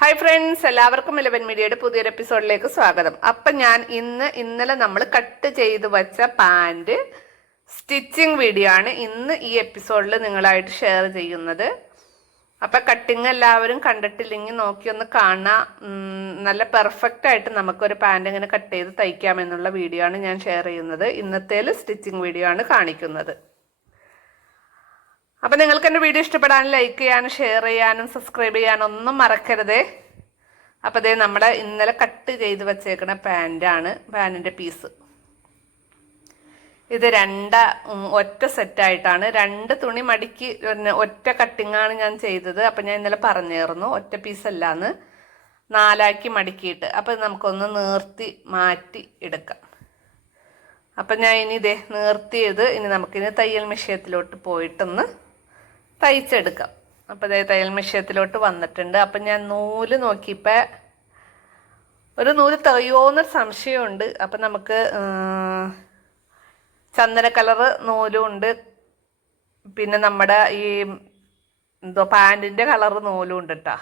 Hi friends എല്ലാവർക്കും Eleven മീഡിയയുടെ പുതിയൊരു എപ്പിസോഡിലേക്ക് സ്വാഗതം. അപ്പം ഞാൻ ഇന്ന് ഇന്നലെ നമ്മൾ കട്ട് ചെയ്ത് വെച്ച പാന്റ് സ്റ്റിച്ചിങ് വീഡിയോ ആണ് ഇന്ന് ഈ എപ്പിസോഡിൽ നിങ്ങളായിട്ട് ഷെയർ ചെയ്യുന്നത്. അപ്പം കട്ടിങ് എല്ലാവരും കണ്ടിട്ടില്ലെങ്കിൽ നോക്കി ഒന്ന് കാണാം. നല്ല പെർഫെക്റ്റ് ആയിട്ട് നമുക്കൊരു പാന്റ് ഇങ്ങനെ കട്ട് ചെയ്ത് തയ്ക്കാമെന്നുള്ള വീഡിയോ ആണ് ഞാൻ ഷെയർ ചെയ്യുന്നത്. ഇന്നത്തേൽ സ്റ്റിച്ചിങ് വീഡിയോ ആണ് കാണിക്കുന്നത്. അപ്പം നിങ്ങൾക്ക് എന്റെ വീഡിയോ ഇഷ്ടപ്പെടാൻ ലൈക്ക് ചെയ്യാനും ഷെയർ ചെയ്യാനും സബ്സ്ക്രൈബ് ചെയ്യാനും ഒന്നും മറക്കരുതേ. അപ്പോൾ ഇതേ നമ്മുടെ ഇന്നലെ കട്ട് ചെയ്ത് വെച്ചേക്കണ പാന്റാണ് പാന്റിന്റെ പീസ് ഇത് രണ്ട ഒറ്റ സെറ്റായിട്ടാണ് രണ്ട് തുണി മടിക്ക് ഒറ്റ കട്ടിങ്ങാണ് ഞാൻ ചെയ്തത്. അപ്പം ഞാൻ ഇന്നലെ പറഞ്ഞായിരുന്നു ഒറ്റ പീസല്ലാന്ന് നാലാക്കി മടക്കിയിട്ട് അപ്പം നമുക്കൊന്ന് നീർത്തി മാറ്റി എടുക്കാം. അപ്പം ഞാൻ ഇനി ഇതേ നിർത്തിയത് ഇനി നമുക്കിനി തയ്യൽ മിഷയത്തിലോട്ട് പോയിട്ടൊന്ന് തയ്ച്ചെടുക്കാം അപ്പോൾ ഇതേ തയ്യൽ മിഷ്യത്തിലോട്ട് വന്നിട്ടുണ്ട്. അപ്പം ഞാൻ നൂൽ നോക്കിയപ്പോൾ ഒരു നൂൽ തെയ്യോന്നൊരു സംശയമുണ്ട്. അപ്പം നമുക്ക് ചന്ദന കളറ് നൂലും ഉണ്ട്. പിന്നെ നമ്മുടെ ഈ എന്തോ പാന്റിന്റെ കളറ് നൂലും ഉണ്ട് കേട്ടോ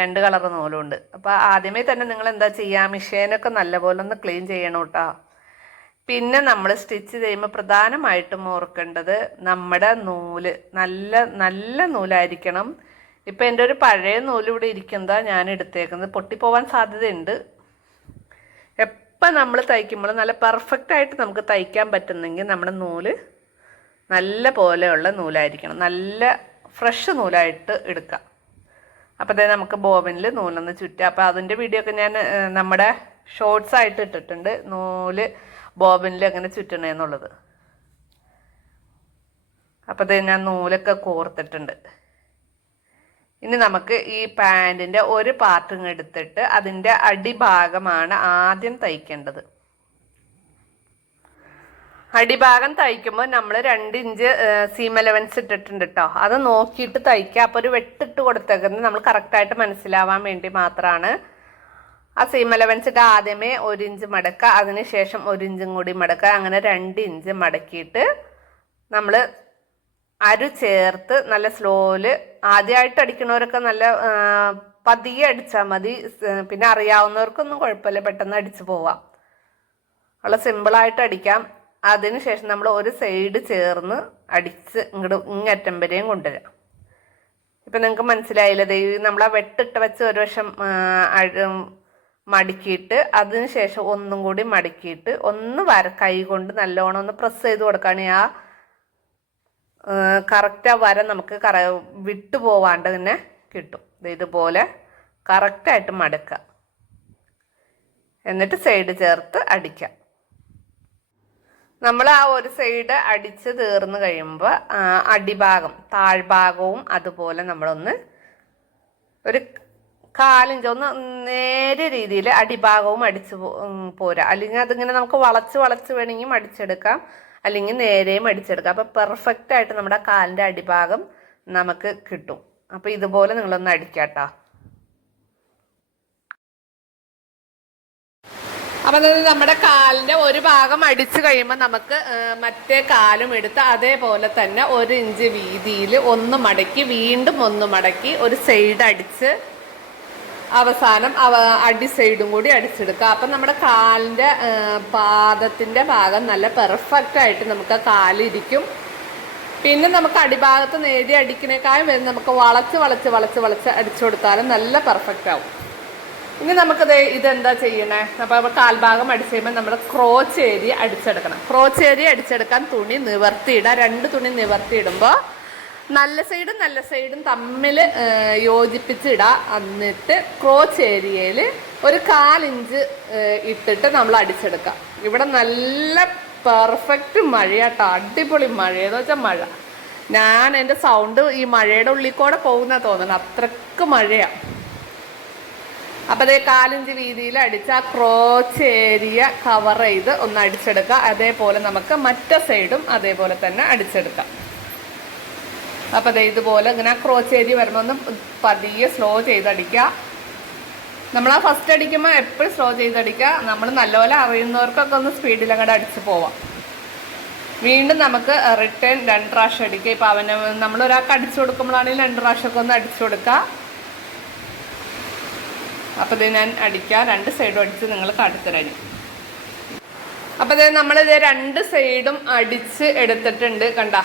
രണ്ട് കളറ് നൂലും ഉണ്ട്. അപ്പോൾ ആദ്യമേ തന്നെ നിങ്ങൾ എന്താ ചെയ്യുക മിഷീനൊക്കെ നല്ലപോലെ ഒന്ന് ക്ലീൻ ചെയ്യണം കേട്ടോ പിന്നെ നമ്മൾ സ്റ്റിച്ച് ചെയ്യുമ്പോൾ പ്രധാനമായിട്ടും ഓർക്കേണ്ടത് നമ്മുടെ നൂൽ. നല്ല നല്ല നൂലായിരിക്കണം. ഇപ്പം എന്റെ ഒരു പഴയ നൂൽ ഇവിടെ ഇരിക്കുന്നതാണ് ഞാൻ എടുത്തേക്കുന്നത്. പൊട്ടിപ്പോവാൻ സാധ്യതയുണ്ട്. എപ്പം നമ്മൾ തയ്ക്കുമ്പോൾ നല്ല പെർഫെക്റ്റ് ആയിട്ട് നമുക്ക് തയ്ക്കാൻ പറ്റുന്നെങ്കിൽ നമ്മുടെ നൂൽ നല്ല പോലെയുള്ള നൂലായിരിക്കണം. നല്ല ഫ്രഷ് നൂലായിട്ട് എടുക്കാം. അപ്പോൾ അതായത് നമുക്ക് ബോബനിൽ നൂലൊന്ന് ചുറ്റുക അപ്പോൾ അതിന്റെ വീഡിയോ ഒക്കെ ഞാൻ നമ്മുടെ ഷോർട്സ് ആയിട്ട് ഇട്ടിട്ടുണ്ട്. നൂൽ ബോബനിൽ എങ്ങനെ ചുറ്റണേന്നുള്ളത് അപ്പോൾ അത് ഞാൻ നൂലൊക്കെ കോർത്തിട്ടുണ്ട്. ഇനി നമുക്ക് ഈ പാന്റിന്റെ ഒരു പാർട്ട് എടുത്തിട്ട് അതിന്റെ അടിഭാഗമാണ് ആദ്യം തയ്ക്കേണ്ടത്. അടിഭാഗം തയ്ക്കുമ്പോൾ നമ്മൾ രണ്ട് ഇഞ്ച് സീം അലവൻസ് ഇട്ടിട്ടുണ്ട് കേട്ടോ അത് നോക്കിയിട്ട് തയ്ക്കുക അപ്പോൾ ഒരു വെട്ടിട്ട് കൊടുത്തേക്കുന്നത് നമ്മൾ കറക്റ്റായിട്ട് മനസ്സിലാവാൻ വേണ്ടി മാത്രമാണ് ആ സീം അലവൻസ് ഇട്ട് ആദ്യമേ ഒരു ഇഞ്ച് മടക്കുക അതിനുശേഷം ഒരു ഇഞ്ചും കൂടി മടക്കുക അങ്ങനെ രണ്ട് ഇഞ്ച് മടക്കിയിട്ട് നമ്മൾ അരു ചേർത്ത് നല്ല സ്ലോയിൽ ആദ്യമായിട്ട് അടിക്കണവരൊക്കെ നല്ല പതിയെ അടിച്ചാൽ മതി. പിന്നെ അറിയാവുന്നവർക്കൊന്നും കുഴപ്പമില്ല പെട്ടെന്ന് അടിച്ചു പോവാം. വളരെ സിമ്പിളായിട്ട് അടിക്കാം. അതിനുശേഷം നമ്മൾ ഒരു സൈഡ് ചേർന്ന് അടിച്ച് ഇങ്ങോട്ട് ഇങ്ങറ്റം വരെയും കൊണ്ടുവരാം. ഇപ്പം നിങ്ങൾക്ക് മനസ്സിലായില്ലേ? ദൈവം നമ്മൾ ആ വെട്ടിട്ട് വെച്ച് ഒരു വശം ആ, അതിന് ശേഷം ഒന്നും കൂടി മടക്കിയിട്ട് ഒന്ന് വര കൈ കൊണ്ട് നല്ലോണം ഒന്ന് പ്രസ് ചെയ്ത് കൊടുക്കുകയാണെങ്കിൽ ആ കറക്റ്റ് ആ വര നമുക്ക് കറ വിട്ടു പോവാണ്ട് തന്നെ കിട്ടും. ഇതുപോലെ കറക്റ്റായിട്ട് മടക്കുക എന്നിട്ട് സൈഡ് ചേർത്ത് അടിക്കാം. നമ്മൾ ആ ഒരു സൈഡ് അടിച്ച് തീർന്നു കഴിയുമ്പോൾ അടിഭാഗം താഴ്ഭാഗവും അതുപോലെ നമ്മളൊന്ന് ഒരു കാലിഞ്ച് ഒന്ന് നേരെ രീതിയിൽ അടിഭാഗവും അടിച്ച് പോരാ. അല്ലെങ്കിൽ അതിങ്ങനെ നമുക്ക് വളച്ച് വളച്ച് വേണമെങ്കിൽ അടിച്ചെടുക്കാം അല്ലെങ്കിൽ നേരെയും അടിച്ചെടുക്കാം. അപ്പോൾ പെർഫെക്റ്റ് ആയിട്ട് നമ്മുടെ കാലിന്റെ അടിഭാഗം നമുക്ക് കിട്ടും. അപ്പോൾ ഇതുപോലെ നിങ്ങളൊന്ന് അടിക്കാട്ടോ. അപ്പം നമ്മുടെ കാലിന്റെ ഒരു ഭാഗം അടിച്ചു കഴിയുമ്പോൾ നമുക്ക് മറ്റേ കാലും എടുത്ത് അതേപോലെ തന്നെ ഒരു ഇഞ്ച് വീതിയിൽ ഒന്ന് മടക്കി വീണ്ടും ഒന്ന് മടക്കി ഒരു സൈഡ് അടിച്ച് അവസാനം അവ അടി സൈഡും കൂടി അടിച്ചെടുക്കുക. അപ്പം നമ്മുടെ കാലിന്റെ പാദത്തിന്റെ ഭാഗം നല്ല പെർഫെക്റ്റ് ആയിട്ട് നമുക്ക് കാലിരിക്കും. പിന്നെ നമുക്ക് അടിഭാഗത്ത് നേരി അടിക്കുന്നേക്കാളും വരും നമുക്ക് വളച്ച് വളച്ച് വളച്ച് വളച്ച് അടിച്ചു കൊടുത്താലും നല്ല പെർഫെക്റ്റ് ആവും. ഇനി നമുക്കത് ഇതെന്താ ചെയ്യണേ? അപ്പോൾ കാൽഭാഗം അടിച്ചു കഴിയുമ്പോൾ നമ്മൾ ക്രോച്ച് അടിച്ചെടുക്കണം. ക്രോച്ച് അടിച്ചെടുക്കാൻ തുണി നിവർത്തിയിടുക. രണ്ട് തുണി നിവർത്തിയിടുമ്പോൾ നല്ല സൈഡും നല്ല സൈഡും തമ്മിൽ യോജിപ്പിച്ചിടുക എന്നിട്ട് ക്രോച്ച് ഏരിയയിൽ ഒരു കാലിഞ്ച് ഇട്ടിട്ട് നമ്മൾ അടിച്ചെടുക്കാം. ഇവിടെ നല്ല പെർഫെക്റ്റ് മഴയാട്ടോ. അടിപൊളി മഴയെന്ന് വെച്ചാൽ മഴ. ഞാൻ എന്റെ സൗണ്ട് ഈ മഴയുടെ ഉള്ളിൽ കൂടെ പോകുന്ന തോന്നുന്നത്. അത്രയ്ക്ക് മഴയാണ് അപ്പൊ അതേ കാലിഞ്ച് വീതിയിൽ അടിച്ച് ക്രോച്ച് ഏരിയ കവർ ചെയ്ത് ഒന്ന് അടിച്ചെടുക്കുക അതേപോലെ നമുക്ക് മറ്റേ സൈഡും അതേപോലെ തന്നെ അടിച്ചെടുക്കാം. അപ്പൊ ദേ ഇതുപോലെ ഇങ്ങനെ ക്രോച്ച് ഏരിയ വരുമ്പോൾ ഒന്ന് പതിയെ സ്ലോ ചെയ്തടിക്കുക. നമ്മൾ ആ ഫസ്റ്റ് അടിക്കുമ്പോൾ എപ്പോഴും സ്ലോ ചെയ്തടിക്കുക. നമ്മൾ നല്ലപോലെ അറിയുന്നവർക്കൊക്കെ ഒന്ന് സ്പീഡിൽ അങ്ങോട്ട് അടിച്ച് പോവാം. വീണ്ടും നമുക്ക് റിട്ടേൺ രണ്ട് പ്രാവശ്യം അടിക്കുക. ഇപ്പം അവന് നമ്മൾ ഒരാൾക്ക് അടിച്ചു കൊടുക്കുമ്പോഴാണെങ്കിൽ രണ്ട് പ്രാവശ്യമൊക്കെ ഒന്ന് അടിച്ചു കൊടുക്കുക. അപ്പോൾ ഇത് ഞാൻ അടിക്കാം രണ്ട് സൈഡും അടിച്ച് നിങ്ങൾ കാട്ടിത്തരാനി അപ്പോൾ ഇത് നമ്മളിത് രണ്ട് സൈഡും അടിച്ച് എടുത്തിട്ടുണ്ട്. കണ്ട?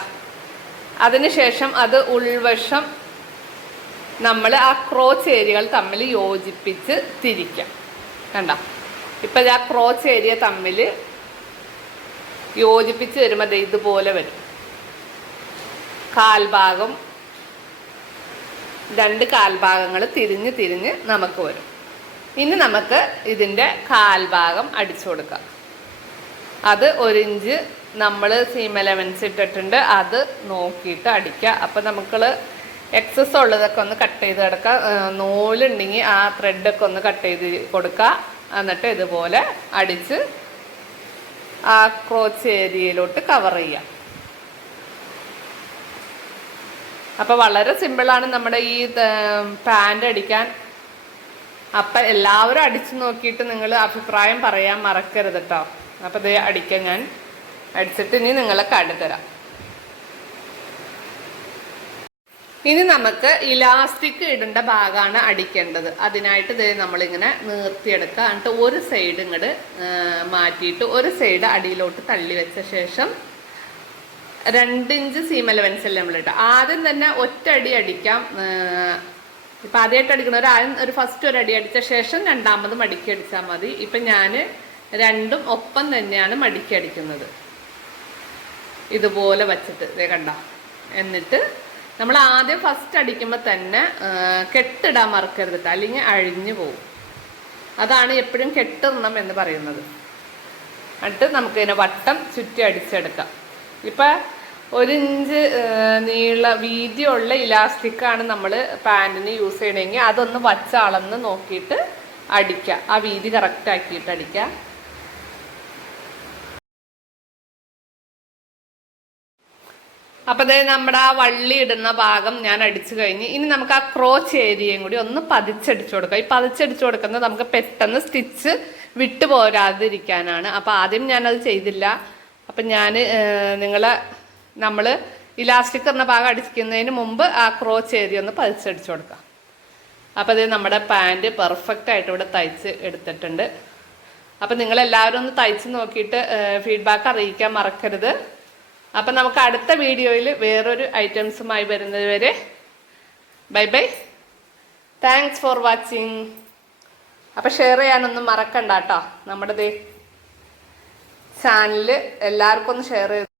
അതിനുശേഷം അത് ഉൾവശം നമ്മൾ ആ ക്രോച്ച് ഏരിയകൾ തമ്മിൽ യോജിപ്പിച്ച് തിരിക്കാം. കണ്ട? ഇപ്പം ആ ക്രോച്ച് ഏരിയ തമ്മിൽ യോജിപ്പിച്ച് വരുമ്പോൾ അത് ഇതുപോലെ വരും. കാൽഭാഗം രണ്ട് കാൽഭാഗങ്ങൾ തിരിഞ്ഞ് തിരിഞ്ഞ് നമുക്ക് വരും. ഇനി നമുക്ക് ഇതിന്റെ കാൽഭാഗം അടിച്ചു കൊടുക്കാം. അത് ഒരു ഇഞ്ച് നമ്മൾ സീം എലവൻസ് ഇട്ടിട്ടുണ്ട്. അത് നോക്കിയിട്ട് അടിക്കുക. അപ്പം നമുക്ക് എക്സസ് ഉള്ളതൊക്കെ ഒന്ന് കട്ട് ചെയ്ത് കിടക്കുക. നൂലുണ്ടെങ്കിൽ ആ ത്രെഡൊക്കെ ഒന്ന് കട്ട് ചെയ്ത് കൊടുക്കുക. എന്നിട്ട് ഇതുപോലെ അടിച്ച് ആ ക്രോച്ച് ഏരിയയിലോട്ട് കവർ ചെയ്യാം അപ്പോൾ വളരെ സിമ്പിളാണ് നമ്മുടെ ഈ പാന്റ് അടിക്കാൻ. അപ്പം എല്ലാവരും അടിച്ചു നോക്കിയിട്ട് നിങ്ങൾ അഭിപ്രായം പറയാൻ മറക്കരുത് കേട്ടോ അപ്പം ഇത് അടിക്കാൻ ഞാൻ. അടിച്ചിട്ട് ഇനി നിങ്ങളെ കാട്ടിത്തരാം ഇനി നമുക്ക് ഇലാസ്റ്റിക് ഇടേണ്ട ഭാഗമാണ് അടിക്കേണ്ടത്. അതിനായിട്ട് ഇത് നമ്മളിങ്ങനെ നീർത്തിയെടുക്കുക. എന്നിട്ട് ഒരു സൈഡ് ഇങ്ങോട്ട് മാറ്റിയിട്ട് ഒരു സൈഡ് അടിയിലോട്ട് തള്ളി വെച്ച ശേഷം രണ്ട് ഇഞ്ച് സീം അലവൻസ് അല്ലേ നമ്മൾ ഇട്ടാൽ ആദ്യം തന്നെ ഒറ്റ അടി അടിക്കാം. ഇപ്പം ആദ്യമായിട്ട് അടിക്കുന്ന ഒരു ആദ്യം ഒരു ഫസ്റ്റ് ഒരു അടി അടിച്ച ശേഷം രണ്ടാമതും മടിക്കി അടിച്ചാൽ മതി. ഇപ്പം ഞാൻ രണ്ടും ഒപ്പം തന്നെയാണ് മടിക്കി അടിക്കുന്നത്. ഇതുപോലെ വച്ചിട്ട് ഇതേ കണ്ട? എന്നിട്ട് നമ്മൾ ആദ്യം ഫസ്റ്റ് അടിക്കുമ്പോൾ തന്നെ കെട്ടിടാൻ മറക്കരുത്. അല്ലെങ്കിൽ അഴിഞ്ഞു പോകും അതാണ് എപ്പോഴും കെട്ടിടണം എന്ന് പറയുന്നത്. എന്നിട്ട് നമുക്കിതിനെ വട്ടം ചുറ്റി അടിച്ചെടുക്കാം. ഇപ്പം ഒരു ഇഞ്ച് നീള വീതിയുള്ള ഇലാസ്റ്റിക്കാണ് നമ്മൾ പാന്റിന് യൂസ് ചെയ്യണമെങ്കിൽ അതൊന്ന് വച്ചളന്ന് നോക്കിയിട്ട് അടിക്കുക ആ വീതി കറക്റ്റ് ആക്കിയിട്ട് അടിക്കുക അപ്പൊ ദേ നമ്മുടെ ആ വള്ളി ഇടുന്ന ഭാഗം ഞാൻ അടിച്ചു കഴിഞ്ഞ് ഇനി നമുക്ക് ആ ക്രോച്ച് ഏരിയയും കൂടി ഒന്ന് പതിച്ചടിച്ചു കൊടുക്കാം. ഈ പതിച്ചടിച്ചു കൊടുക്കുന്നത് നമുക്ക് പെട്ടെന്ന് സ്റ്റിച്ച് വിട്ടു പോരാതിരിക്കാനാണ്. അപ്പൊ ആദ്യം ഞാനത് ചെയ്തില്ല. അപ്പൊ ഞാൻ നിങ്ങളെ നമ്മൾ ഇലാസ്റ്റിക് എന്ന ഭാഗം അടിക്കുന്നതിന് മുമ്പ് ആ ക്രോച്ച് ഏരിയ ഒന്ന് പതിച്ചടിച്ചു കൊടുക്കാം. അപ്പോൾ ഇത് നമ്മുടെ പാന്റ് പെർഫെക്റ്റ് ആയിട്ട് ഇവിടെ തയ്ച്ച് എടുത്തിട്ടുണ്ട്. അപ്പം നിങ്ങളെല്ലാവരും ഒന്ന് തയ്ച്ച് നോക്കിയിട്ട് ഫീഡ്ബാക്ക് അറിയിക്കാൻ മറക്കരുത്. അപ്പം നമുക്ക് അടുത്ത വീഡിയോയിൽ വേറൊരു ഐറ്റംസുമായി വരുന്നത് വരെ. Bye bye thanks for watching അപ്പം ഷെയർ ചെയ്യാനൊന്നും മറക്കണ്ട കേട്ടോ. നമ്മുടെ ചാനൽ എല്ലാവർക്കും ഒന്ന് ഷെയർ ചെയ്ത്